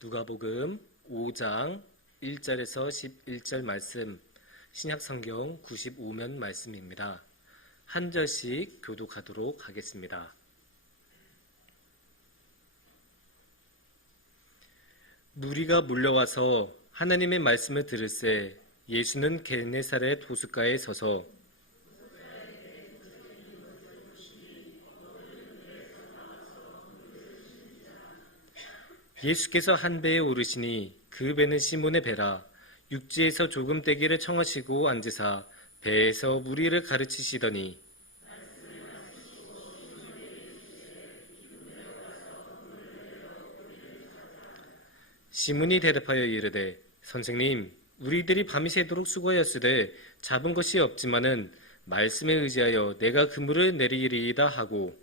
누가복음 5장 1절에서 11절 말씀, 신약성경 95면 말씀입니다. 한 절씩 교독하도록 하겠습니다. 무리가 몰려와서 하나님의 말씀을 들을새 예수는 게네사렛 호숫가에 서서 예수께서 한 배에 오르시니 그 배는 시몬의 배라. 육지에서 조금 떼기를 청하시고 앉으사 배에서 무리를 가르치시더니 시몬이 대답하여 이르되 선생님, 우리들이 밤이 새도록 수고하였으되 잡은 것이 없지만은 말씀에 의지하여 내가 그물을 내리리이다 하고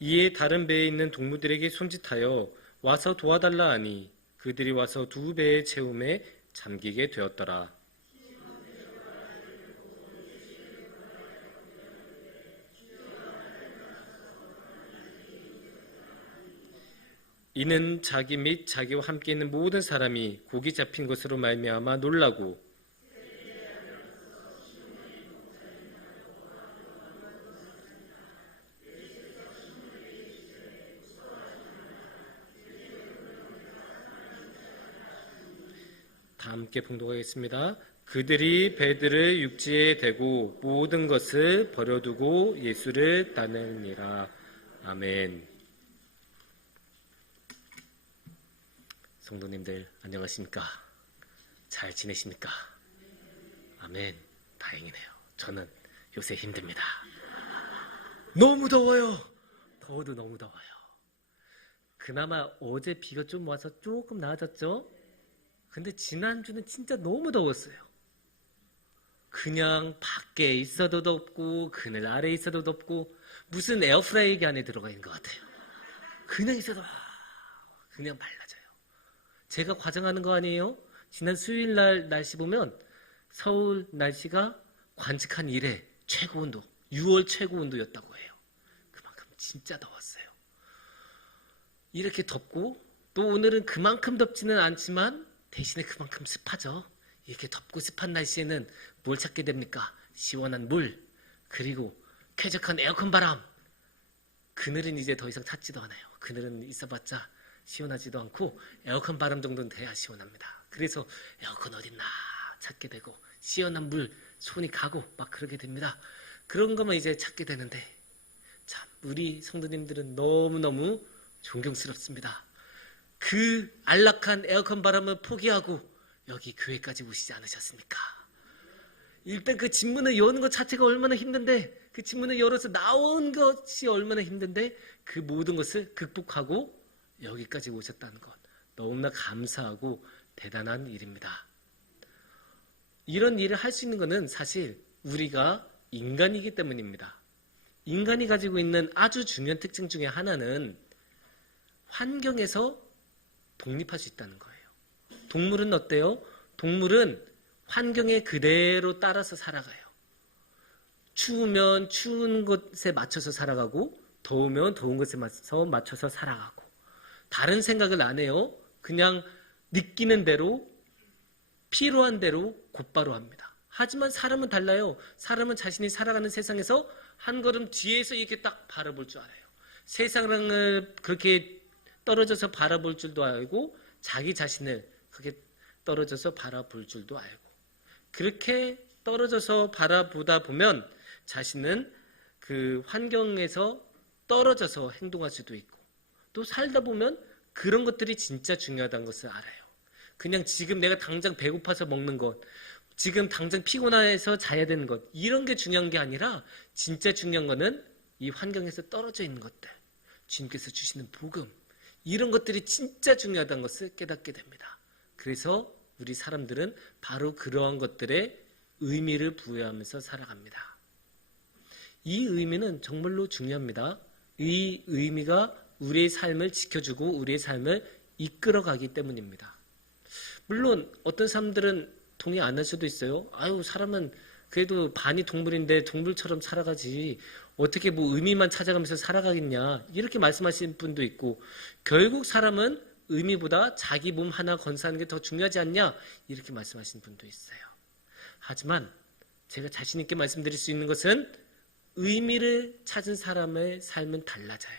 이에 다른 배에 있는 동무들에게 손짓하여 와서 도와달라 하니 그들이 와서 두 배의 채움에 잠기게 되었더라. 이는 자기 및 자기와 함께 있는 모든 사람이 고기 잡힌 것으로 말미암아 놀라고 다 함께 봉독하겠습니다. 그들이 배들을 육지에 대고 모든 것을 버려두고 예수를 따르니라. 아멘. 성도님들 안녕하십니까? 잘 지내십니까? 아멘. 다행이네요. 저는 요새 힘듭니다. 너무 더워요. 더워도 너무 더워요. 그나마 어제 비가 좀 와서 조금 나아졌죠? 근데 지난주는 진짜 너무 더웠어요. 그냥 밖에 있어도 덥고 그늘 아래에 있어도 덥고 무슨 에어프라이기 안에 들어가 있는 것 같아요. 그냥 있어도 그냥 말라져요. 제가 과장하는 거 아니에요? 지난 수요일 날 날씨 보면 서울 날씨가 관측한 이래 최고 온도 6월 최고 온도였다고 해요. 그만큼 진짜 더웠어요. 이렇게 덥고 또 오늘은 그만큼 덥지는 않지만 대신에 그만큼 습하죠. 이렇게 덥고 습한 날씨에는 뭘 찾게 됩니까? 시원한 물, 그리고 쾌적한 에어컨 바람. 그늘은 이제 더 이상 찾지도 않아요. 그늘은 있어봤자 시원하지도 않고 에어컨 바람 정도는 돼야 시원합니다. 그래서 에어컨 어딨나 찾게 되고 시원한 물 손이 가고 막 그러게 됩니다. 그런 것만 이제 찾게 되는데 참 우리 성도님들은 너무너무 존경스럽습니다. 그 안락한 에어컨 바람을 포기하고 여기 교회까지 오시지 않으셨습니까? 일단 그 집문을 여는 것 자체가 얼마나 힘든데 그 집문을 열어서 나온 것이 얼마나 힘든데 그 모든 것을 극복하고 여기까지 오셨다는 것 너무나 감사하고 대단한 일입니다. 이런 일을 할 수 있는 것은 사실 우리가 인간이기 때문입니다. 인간이 가지고 있는 아주 중요한 특징 중에 하나는 환경에서 독립할 수 있다는 거예요. 동물은 어때요? 동물은 환경에 그대로 따라서 살아가요. 추우면 추운 것에 맞춰서 살아가고 더우면 더운 것에 맞춰서 살아가고 다른 생각을 안 해요. 그냥 느끼는 대로 필요한 대로 곧바로 합니다. 하지만 사람은 달라요. 사람은 자신이 살아가는 세상에서 한 걸음 뒤에서 이렇게 딱 바라볼 줄 알아요. 세상을 그렇게 떨어져서 바라볼 줄도 알고 자기 자신을 그렇게 떨어져서 바라볼 줄도 알고 그렇게 떨어져서 바라보다 보면 자신은 그 환경에서 떨어져서 행동할 수도 있고 또 살다 보면 그런 것들이 진짜 중요하다는 것을 알아요. 그냥 지금 내가 당장 배고파서 먹는 것 지금 당장 피곤해서 자야 되는 것 이런 게 중요한 게 아니라 진짜 중요한 거는 이 환경에서 떨어져 있는 것들 주님께서 주시는 복음 이런 것들이 진짜 중요하다는 것을 깨닫게 됩니다. 그래서 우리 사람들은 바로 그러한 것들에 의미를 부여하면서 살아갑니다. 이 의미는 정말로 중요합니다. 이 의미가 우리의 삶을 지켜주고 우리의 삶을 이끌어가기 때문입니다. 물론 어떤 사람들은 동의 안 할 수도 있어요. 아유 사람은 그래도 반이 동물인데 동물처럼 살아가지 어떻게 뭐 의미만 찾아가면서 살아가겠냐 이렇게 말씀하시는 분도 있고 결국 사람은 의미보다 자기 몸 하나 건사하는 게 더 중요하지 않냐 이렇게 말씀하시는 분도 있어요. 하지만 제가 자신 있게 말씀드릴 수 있는 것은 의미를 찾은 사람의 삶은 달라져요.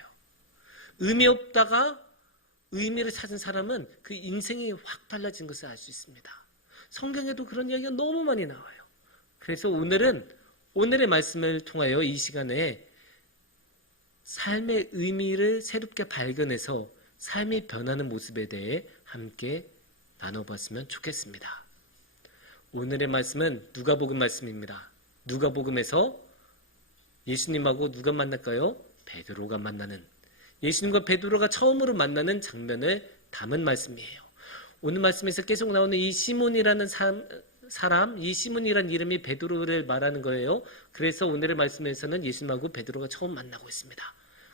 의미 없다가 의미를 찾은 사람은 그 인생이 확 달라진 것을 알 수 있습니다. 성경에도 그런 이야기가 너무 많이 나와요. 그래서 오늘의 말씀을 통하여 이 시간에 삶의 의미를 새롭게 발견해서 삶이 변하는 모습에 대해 함께 나눠봤으면 좋겠습니다. 오늘의 말씀은 누가복음 말씀입니다. 누가복음에서 예수님하고 누가 만날까요? 베드로가 만나는, 예수님과 베드로가 처음으로 만나는 장면을 담은 말씀이에요. 오늘 말씀에서 계속 나오는 이 시몬이라는 사람, 이 시몬이라는 이름이 베드로를 말하는 거예요. 그래서 오늘의 말씀에서는 예수님하고 베드로가 처음 만나고 있습니다.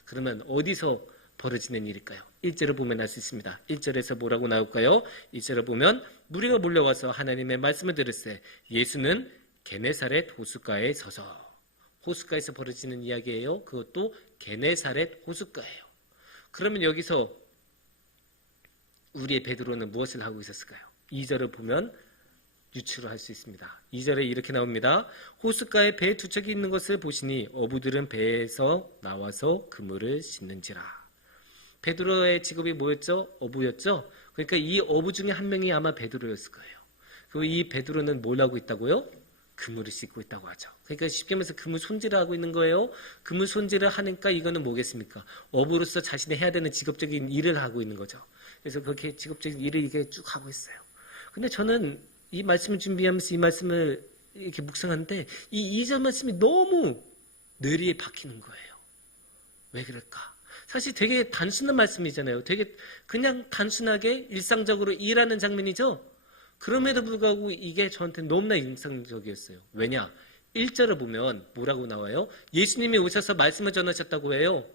그러면 어디서 벌어지는 일일까요? 1절을 보면 알 수 있습니다. 1절에서 뭐라고 나올까요? 1절을 보면 무리가 몰려와서 하나님의 말씀을 들을세 예수는 게네사렛 호숫가에 서서, 호숫가에서 벌어지는 이야기예요. 그것도 게네사렛 호숫가예요. 그러면 여기서 우리의 베드로는 무엇을 하고 있었을까요? 2절을 보면 유추를 할 수 있습니다. 2절에 이렇게 나옵니다. 호숫가에 배 두 척이 있는 것을 보시니 어부들은 배에서 나와서 그물을 씻는지라. 베드로의 직업이 뭐였죠? 어부였죠? 그러니까 이 어부 중에 한 명이 아마 베드로였을 거예요. 그리고 이 베드로는 뭘 하고 있다고요? 그물을 씻고 있다고 하죠. 그러니까 쉽게 말해서 그물 손질을 하고 있는 거예요. 그물 손질을 하니까 이거는 뭐겠습니까? 어부로서 자신이 해야 되는 직업적인 일을 하고 있는 거죠. 그래서 그렇게 직업적인 일을 이게 쭉 하고 있어요. 근데 저는 이 말씀을 준비하면서 이 말씀을 이렇게 묵상하는데 이 2절 말씀이 너무 뇌리에 박히는 거예요. 왜 그럴까? 사실 되게 단순한 말씀이잖아요. 되게 그냥 단순하게 일상적으로 일하는 장면이죠. 그럼에도 불구하고 이게 저한테 너무나 인상적이었어요. 왜냐? 1절을 보면 뭐라고 나와요? 예수님이 오셔서 말씀을 전하셨다고 해요.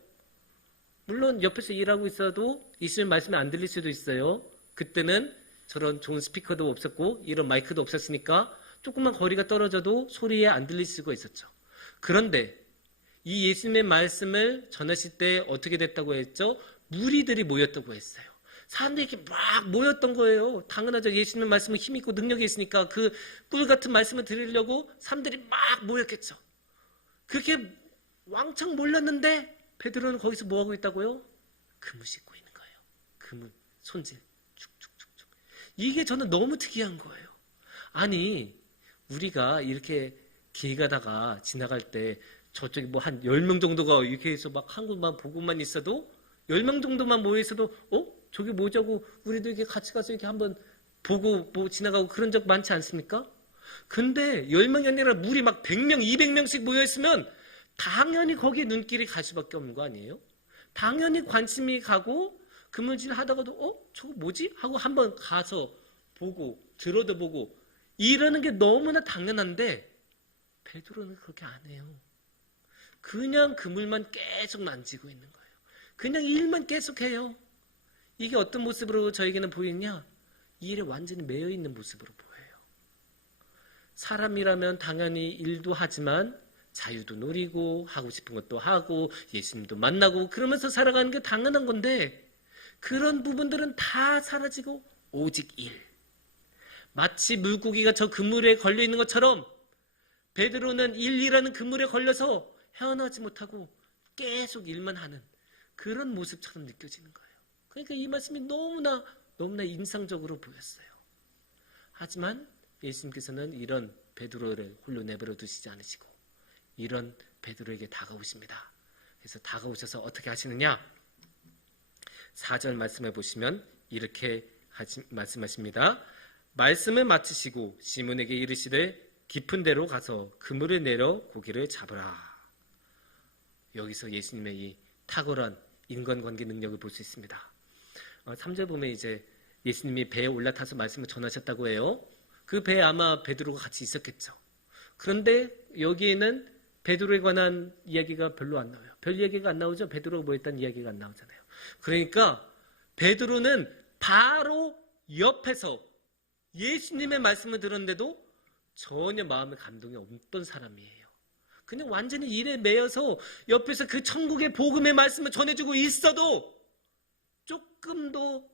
물론 옆에서 일하고 있어도 예수님 말씀이 안 들릴 수도 있어요. 그때는 저런 좋은 스피커도 없었고 이런 마이크도 없었으니까 조금만 거리가 떨어져도 소리에 안 들릴 수가 있었죠. 그런데 이 예수님의 말씀을 전하실 때 어떻게 됐다고 했죠? 무리들이 모였다고 했어요. 사람들이 이렇게 막 모였던 거예요. 당연하죠. 예수님의 말씀은 힘있고 능력이 있으니까 그 꿀 같은 말씀을 들으려고 사람들이 막 모였겠죠. 그렇게 왕창 몰렸는데 베드로는 거기서 뭐하고 있다고요? 그물 씻고 있는 거예요. 그물, 손질. 축축축축. 이게 저는 너무 특이한 거예요. 아니, 우리가 이렇게 길 가다가 지나갈 때 저쪽에 뭐 한 10명 정도가 이렇게 해서 막 한 곳만 보고만 있어도 10명 정도만 모여 있어도 저기 뭐자고 우리도 이렇게 같이 가서 이렇게 한번 보고 뭐 지나가고 그런 적 많지 않습니까? 근데 10명이 아니라 물이 막 100명, 200명씩 모여 있으면 당연히 거기에 눈길이 갈 수밖에 없는 거 아니에요? 당연히 관심이 가고 그물질 하다가도 저거 뭐지? 하고 한번 가서 보고 들어도 보고 이러는 게 너무나 당연한데 베드로는 그렇게 안 해요. 그냥 그물만 계속 만지고 있는 거예요. 그냥 일만 계속해요. 이게 어떤 모습으로 저에게는 보이냐? 이 일에 완전히 매여 있는 모습으로 보여요. 사람이라면 당연히 일도 하지만 자유도 누리고 하고 싶은 것도 하고 예수님도 만나고 그러면서 살아가는 게 당연한 건데 그런 부분들은 다 사라지고 오직 일. 마치 물고기가 저 그물에 걸려 있는 것처럼 베드로는 일이라는 그물에 걸려서 헤어나지 못하고 계속 일만 하는 그런 모습처럼 느껴지는 거예요. 그러니까 이 말씀이 너무나 인상적으로 보였어요. 하지만 예수님께서는 이런 베드로를 홀로 내버려 두시지 않으시고 이런 베드로에게 다가오십니다. 그래서 다가오셔서 어떻게 하시느냐? 4절 말씀해 보시면 이렇게 말씀하십니다. 말씀을 마치시고 시몬에게 이르시되 깊은 데로 가서 그물을 내려 고기를 잡으라. 여기서 예수님의 이 탁월한 인간관계 능력을 볼 수 있습니다. 3절 보면 이제 예수님이 배에 올라타서 말씀을 전하셨다고 해요. 그 배에 아마 베드로가 같이 있었겠죠. 그런데 여기에는 베드로에 관한 이야기가 별로 안 나와요. 별 이야기가 안 나오죠. 베드로가 뭐 했다는 이야기가 안 나오잖아요. 그러니까 베드로는 바로 옆에서 예수님의 말씀을 들었는데도 전혀 마음의 감동이 없던 사람이에요. 그냥 완전히 일에 매여서 옆에서 그 천국의 복음의 말씀을 전해주고 있어도 조금도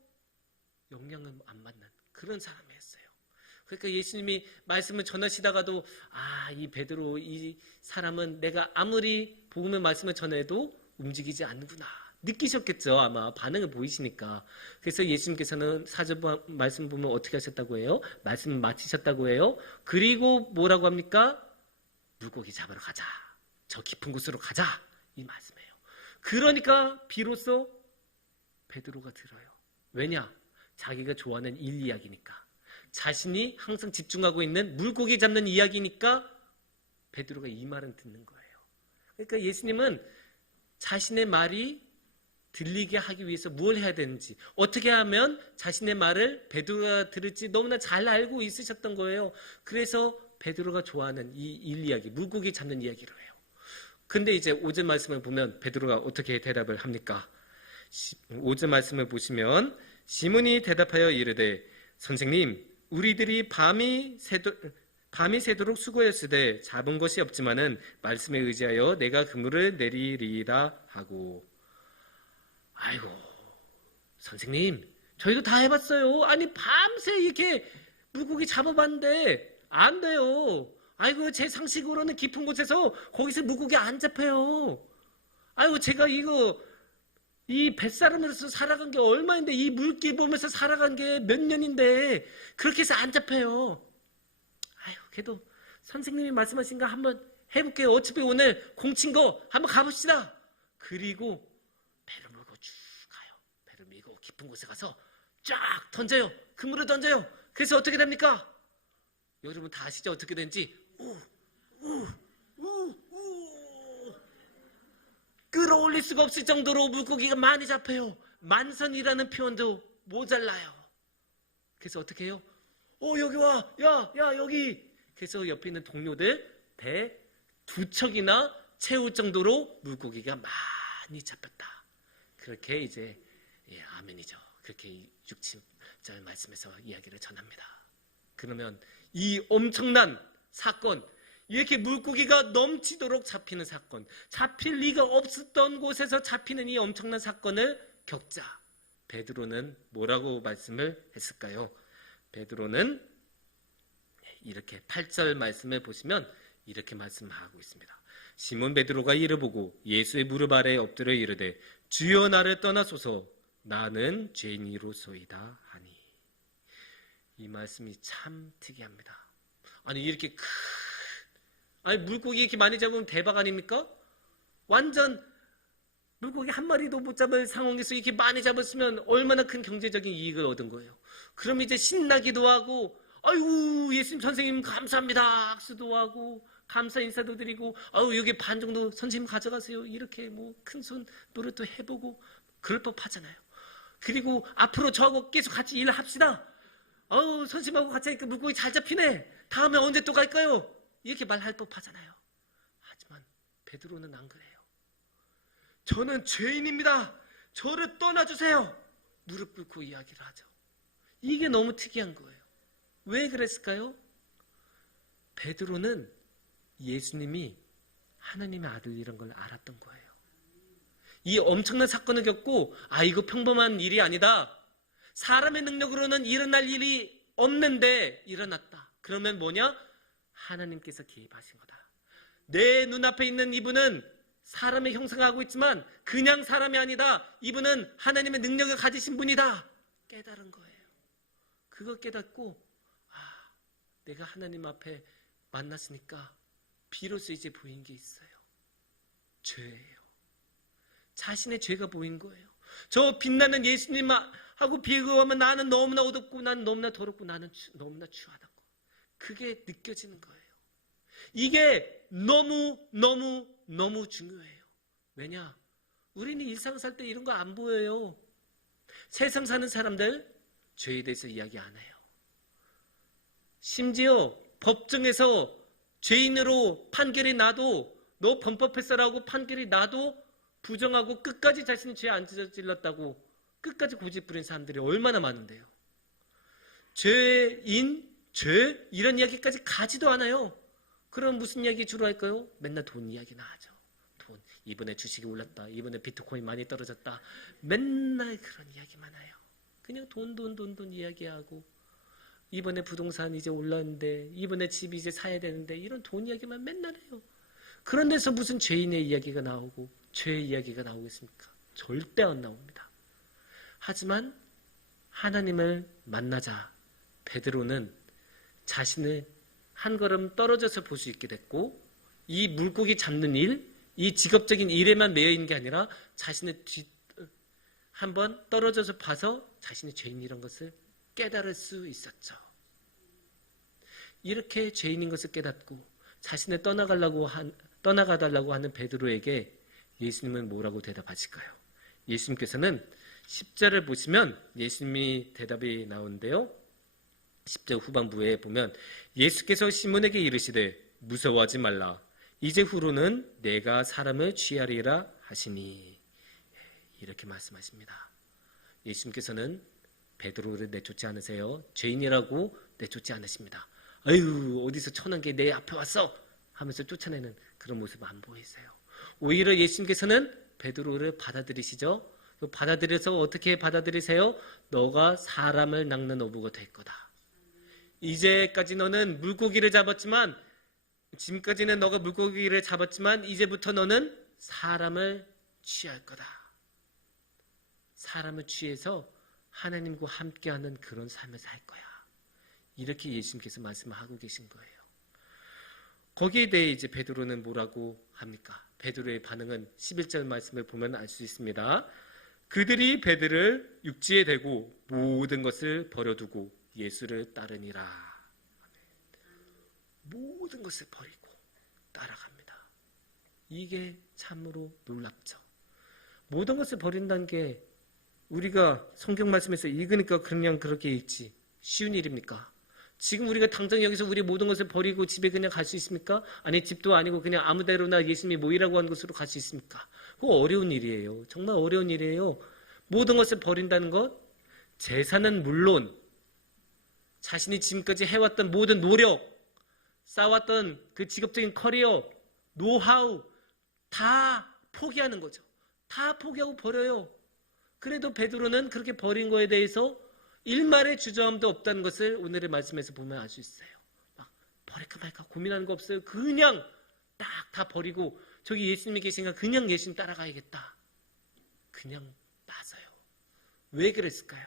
영향을 안 받는 그런 사람이었어요. 그러니까 예수님이 말씀을 전하시다가도 이 베드로 이 사람은 내가 아무리 복음의 말씀을 전해도 움직이지 않는구나 느끼셨겠죠. 아마 반응을 보이시니까. 그래서 예수님께서는 4절 말씀 보면 어떻게 하셨다고 해요? 말씀을 마치셨다고 해요. 그리고 뭐라고 합니까? 물고기 잡으러 가자. 저 깊은 곳으로 가자. 이 말씀이에요. 그러니까 비로소 베드로가 들어요. 왜냐? 자기가 좋아하는 일 이야기니까. 자신이 항상 집중하고 있는 물고기 잡는 이야기니까 베드로가 이 말은 듣는 거예요. 그러니까 예수님은 자신의 말이 들리게 하기 위해서 뭘 해야 되는지, 어떻게 하면 자신의 말을 베드로가 들을지 너무나 잘 알고 있으셨던 거예요. 그래서 베드로가 좋아하는 이 일 이야기, 물고기 잡는 이야기를 해요. 근데 이제 5절 말씀을 보면 베드로가 어떻게 대답을 합니까? 5절 말씀을 보시면 시몬이 대답하여 이르되 선생님 우리들이 밤이 새도록 수고했으되 잡은 것이 없지만은 말씀에 의지하여 내가 그물을 내리리이다 하고. 아이고 선생님 저희도 다 해봤어요. 아니 밤새 이렇게 물고기 잡아봤는데 안 돼요. 아이고 제 상식으로는 깊은 곳에서 거기서 물고기 안 잡혀요. 아이고 제가 이 뱃사람으로서 살아간 게 얼마인데 이 물길 보면서 살아간 게 몇 년인데 그렇게 해서 안 잡혀요. 아이고 그래도 선생님이 말씀하신 거 한번 해볼게요. 어차피 오늘 공친 거 한번 가봅시다. 그리고 배를 몰고 쭉 가요. 배를 밀고 깊은 곳에 가서 쫙 던져요. 그물을 던져요. 그래서 어떻게 됩니까? 여러분 다 아시죠? 어떻게 되는지. 끌어올릴 수가 없을 정도로 물고기가 많이 잡혀요. 만선이라는 표현도 모자라요. 그래서 어떻게 해요? 여기 와. 야 여기. 그래서 옆에 있는 동료들 배 2척이나 채울 정도로 물고기가 많이 잡혔다. 그렇게 이제 아멘이죠. 그렇게 6, 7절 말씀에서 이야기를 전합니다. 그러면 이 엄청난 사건, 이렇게 물고기가 넘치도록 잡히는 사건, 잡힐 리가 없었던 곳에서 잡히는 이 엄청난 사건을 겪자 베드로는 뭐라고 말씀을 했을까요? 베드로는 이렇게 8절 말씀을 보시면 이렇게 말씀하고 있습니다. 시몬 베드로가 이를 보고 예수의 무릎 아래에 엎드려 이르되 주여 나를 떠나소서 나는 죄인이로소이다 하니. 이 말씀이 참 특이합니다. 아니 이렇게 물고기 이렇게 많이 잡으면 대박 아닙니까? 완전 물고기 한 마리도 못 잡을 상황에서 이렇게 많이 잡았으면 얼마나 큰 경제적인 이익을 얻은 거예요. 그럼 이제 신나기도 하고 아이고 예수님 선생님 감사합니다 악수도 하고 감사 인사도 드리고 여기 반 정도 선생님 가져가세요. 이렇게 큰 손 노릇도 해보고 그럴 법하잖아요. 그리고 앞으로 저하고 계속 같이 일을 합시다. 선생님하고 같이 하니까 물고기 잘 잡히네. 다음에 언제 또 갈까요? 이렇게 말할 법하잖아요. 하지만 베드로는 안 그래요. 저는 죄인입니다. 저를 떠나주세요. 무릎 꿇고 이야기를 하죠. 이게 너무 특이한 거예요. 왜 그랬을까요? 베드로는 예수님이 하나님의 아들이란 걸 알았던 거예요. 이 엄청난 사건을 겪고 이거 평범한 일이 아니다. 사람의 능력으로는 일어날 일이 없는데 일어났다. 그러면 뭐냐? 하나님께서 개입하신 거다. 내 눈앞에 있는 이분은 사람의 형상을 하고 있지만 그냥 사람이 아니다. 이분은 하나님의 능력을 가지신 분이다. 깨달은 거예요. 그거 깨닫고 내가 하나님 앞에 만났으니까 비로소 이제 보인 게 있어요. 죄예요. 자신의 죄가 보인 거예요. 저 빛나는 예수님하고 비교하면 나는 너무나 어둡고 나는 너무나 더럽고 나는 너무나 추하다고. 그게 느껴지는 거예요. 이게 너무 중요해요. 왜냐? 우리는 일상 살 때 이런 거 안 보여요. 세상 사는 사람들 죄에 대해서 이야기 안 해요. 심지어 법정에서 죄인으로 판결이 나도 너 범법했어라고 판결이 나도 부정하고 끝까지 자신이 죄 안 저질렀다고 끝까지 고집 부린 사람들이 얼마나 많은데요. 죄인, 죄 이런 이야기까지 가지도 않아요. 그럼 무슨 이야기 주로 할까요? 맨날 돈 이야기나 하죠. 돈, 이번에 주식이 올랐다, 이번에 비트코인 많이 떨어졌다, 맨날 그런 이야기만 해요. 그냥 돈 이야기하고, 이번에 부동산 이제 올랐는데, 이번에 집 이제 사야 되는데, 이런 돈 이야기만 맨날 해요. 그런 데서 무슨 죄인의 이야기가 나오고 죄의 이야기가 나오겠습니까? 절대 안 나옵니다. 하지만 하나님을 만나자 베드로는 자신을 한 걸음 떨어져서 볼 수 있게 됐고, 이 물고기 잡는 일, 이 직업적인 일에만 매여 있는 게 아니라 자신의 한번 떨어져서 봐서 자신의 죄인이란 것을 깨달을 수 있었죠. 이렇게 죄인인 것을 깨닫고 자신을 떠나가달라고 하는 베드로에게 예수님은 뭐라고 대답하실까요? 예수님께서는 10절을 보시면 예수님이 대답이 나오는데요. 10절 후반부에 보면 예수께서 시몬에게 이르시되 무서워하지 말라. 이제 후로는 내가 사람을 취하리라 하시니, 이렇게 말씀하십니다. 예수님께서는 베드로를 내쫓지 않으세요. 죄인이라고 내쫓지 않으십니다. 아유, 어디서 천한 게 내 앞에 왔어 하면서 쫓아내는 그런 모습 안 보이세요. 오히려 예수님께서는 베드로를 받아들이시죠. 받아들여서 어떻게 받아들이세요? 너가 사람을 낚는 어부가 될 거다. 이제까지 너는 물고기를 잡았지만, 지금까지는 너가 물고기를 잡았지만 이제부터 너는 사람을 취할 거다. 사람을 취해서 하나님과 함께하는 그런 삶을 살 거야. 이렇게 예수님께서 말씀을 하고 계신 거예요. 거기에 대해 이제 베드로는 뭐라고 합니까? 베드로의 반응은 11절 말씀을 보면 알 수 있습니다. 그들이 베드를 육지에 대고 모든 것을 버려두고 예수를 따르니라. 모든 것을 버리고 따라갑니다. 이게 참으로 놀랍죠. 모든 것을 버린다는 게 우리가 성경 말씀에서 읽으니까 그냥 그렇게 읽지 쉬운 일입니까? 지금 우리가 당장 여기서 우리 모든 것을 버리고 집에 그냥 갈 수 있습니까? 아니, 집도 아니고 그냥 아무데로나 예수님이 모이라고 하는 곳으로 갈 수 있습니까? 그거 어려운 일이에요. 정말 어려운 일이에요. 모든 것을 버린다는 것, 재산은 물론 자신이 지금까지 해왔던 모든 노력, 쌓아왔던 그 직업적인 커리어, 노하우 다 포기하는 거죠. 다 포기하고 버려요. 그래도 베드로는 그렇게 버린 거에 대해서 일말의 주저함도 없다는 것을 오늘의 말씀에서 보면 알 수 있어요. 막 버릴까 말까 고민하는 거 없어요. 그냥 딱 다 버리고 저기 예수님이 계신가 그냥 예수님 따라가야겠다. 그냥 나서요. 왜 그랬을까요?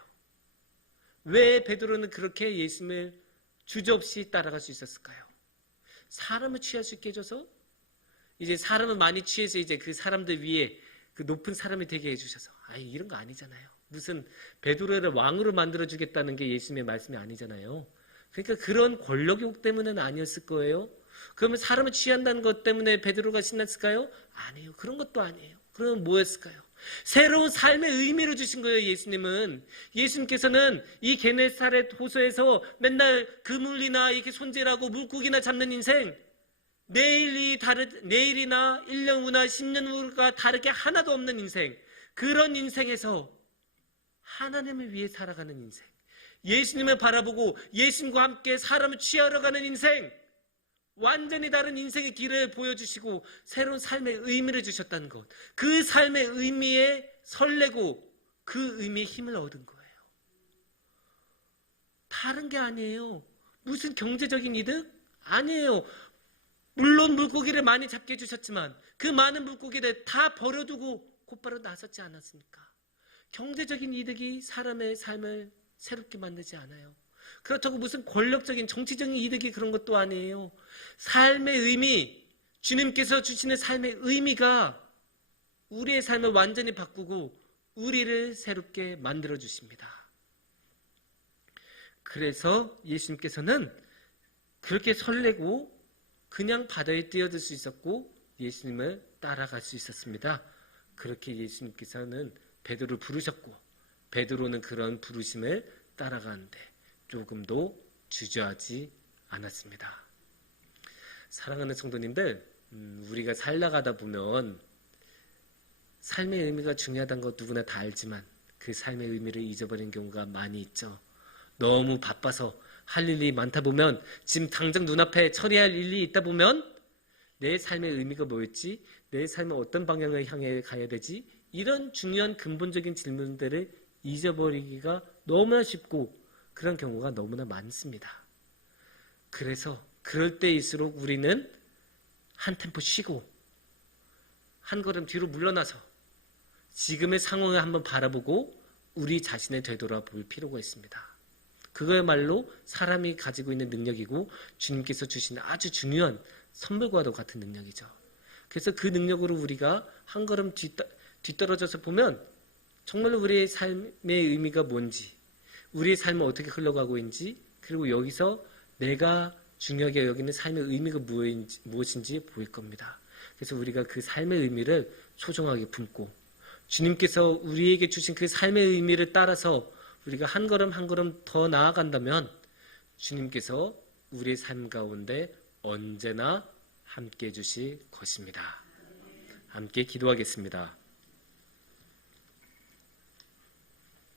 왜 베드로는 그렇게 예수님을 주저없이 따라갈 수 있었을까요? 사람을 취할 수 있게 해줘서, 이제 사람을 많이 취해서 이제 그 사람들 위에 그 높은 사람이 되게 해주셔서, 이런 거 아니잖아요. 무슨 베드로를 왕으로 만들어주겠다는 게 예수님의 말씀이 아니잖아요. 그러니까 그런 권력욕 때문은 아니었을 거예요. 그러면 사람을 취한다는 것 때문에 베드로가 신났을까요? 아니에요. 그런 것도 아니에요. 그러면 뭐였을까요? 새로운 삶의 의미를 주신 거예요. 예수님께서는 이 게네사렛 호수에서 맨날 그물이나 이렇게 손질하고 물고기나 잡는 인생, 내일이나 1년 후나 10년 후가 다르게 하나도 없는 인생, 그런 인생에서 하나님을 위해 살아가는 인생, 예수님을 바라보고 예수님과 함께 사람을 취하러 가는 인생, 완전히 다른 인생의 길을 보여주시고 새로운 삶의 의미를 주셨다는 것, 그 삶의 의미에 설레고 그 의미의 힘을 얻은 거예요. 다른 게 아니에요. 무슨 경제적인 이득? 아니에요. 물론 물고기를 많이 잡게 해주셨지만 그 많은 물고기를 다 버려두고 곧바로 나섰지 않았습니까? 경제적인 이득이 사람의 삶을 새롭게 만들지 않아요. 그렇다고 무슨 권력적인 정치적인 이득이 그런 것도 아니에요. 삶의 의미, 주님께서 주시는 삶의 의미가 우리의 삶을 완전히 바꾸고 우리를 새롭게 만들어 주십니다. 그래서 예수님께서는 그렇게 설레고 그냥 바다에 뛰어들 수 있었고 예수님을 따라갈 수 있었습니다. 그렇게 예수님께서는 베드로를 부르셨고 베드로는 그런 부르심을 따라가는데 조금도 주저하지 않았습니다. 사랑하는 성도님들, 우리가 살다가다 보면 삶의 의미가 중요하다는 것 누구나 다 알지만 그 삶의 의미를 잊어버리는 경우가 많이 있죠. 너무 바빠서 할 일이 많다 보면, 지금 당장 눈앞에 처리할 일이 있다 보면 내 삶의 의미가 뭐였지? 내 삶은 어떤 방향을 향해 가야 되지? 이런 중요한 근본적인 질문들을 잊어버리기가 너무나 쉽고 그런 경우가 너무나 많습니다. 그래서 그럴 때일수록 우리는 한 템포 쉬고 한 걸음 뒤로 물러나서 지금의 상황을 한번 바라보고 우리 자신을 되돌아볼 필요가 있습니다. 그거야말로 사람이 가지고 있는 능력이고 주님께서 주시는 아주 중요한 선물과도 같은 능력이죠. 그래서 그 능력으로 우리가 한 걸음 뒤떨어져서 보면 정말로 우리의 삶의 의미가 뭔지, 우리의 삶은 어떻게 흘러가고 있는지, 그리고 여기서 내가 중요하게 여기는 삶의 의미가 무엇인지 보일 겁니다. 그래서 우리가 그 삶의 의미를 소중하게 품고 주님께서 우리에게 주신 그 삶의 의미를 따라서 우리가 한 걸음 한 걸음 더 나아간다면 주님께서 우리의 삶 가운데 언제나 함께 해주실 것입니다. 함께 기도하겠습니다.